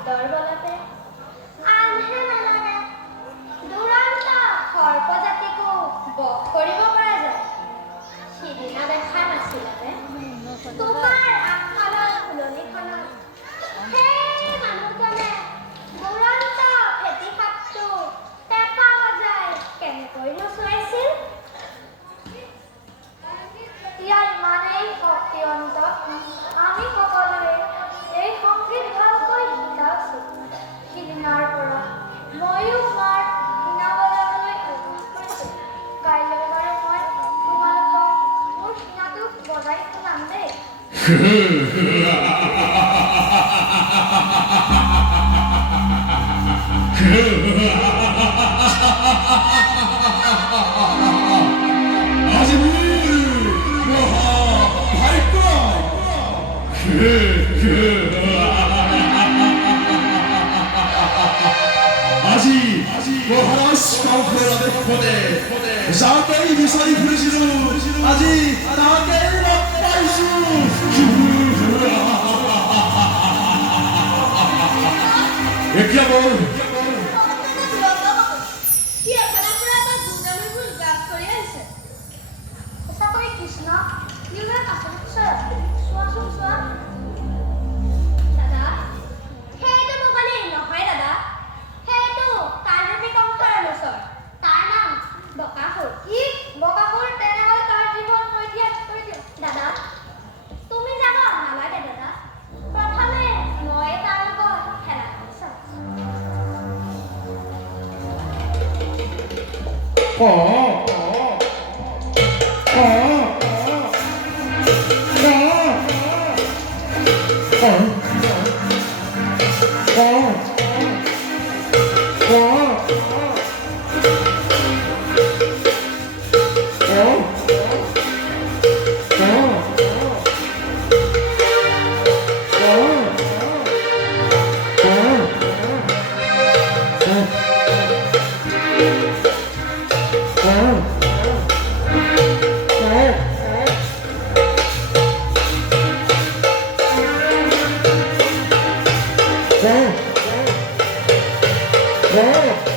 সংগীতৰ বলতে আনহে নালাগে দুৰন্ত সৰ্পজাতিকো বশ কৰিব পৰা যায়। সিদিনা দেখা নাছিলানে তোমাৰ আগফালৰ ফুলনিখনত সেই মানুহজনে দুৰন্ত ফেটি সাপটো পেঁপা বজাই কেনেকৈ নচুৱাইছিল। ইয়াৰ ইমানেই শক্তিৱন্ত আমি সকলোৱে এই সংগীত ভালকৈ শিকা উচিত। সিদিনাৰ পৰা ময়ো তোমাৰ বীণা বজাবলৈ অভ্যাস কৰিছোঁ। কাইলৈ বাৰু মই তোমালোকক মোৰ বীণাটো বজাই শুনাম দেই। আজি মহাৰাজ কংসৰ আদেশমতে যাকেই বিচাৰি ফুৰিছিলো আজি তাকেই লগ পাইছো। এতিয়া মোৰ কৃষ্ণ চোৱাচোন চোৱা দাদা, সেইটো মুগনি নহয় দাদা, সেইটো কালৰূপী কংসৰ অনুচৰ। তাৰ নাম বকাসুৰ। ই বকাসুৰ তেনেহ'লে তাৰ জীৱন মই ত্যাগ কৰি দিওঁ। দাদা তুমি যাব নালাগে দাদা, প্ৰথমে মই তাৰ লগত খেলা চাম। Yeah.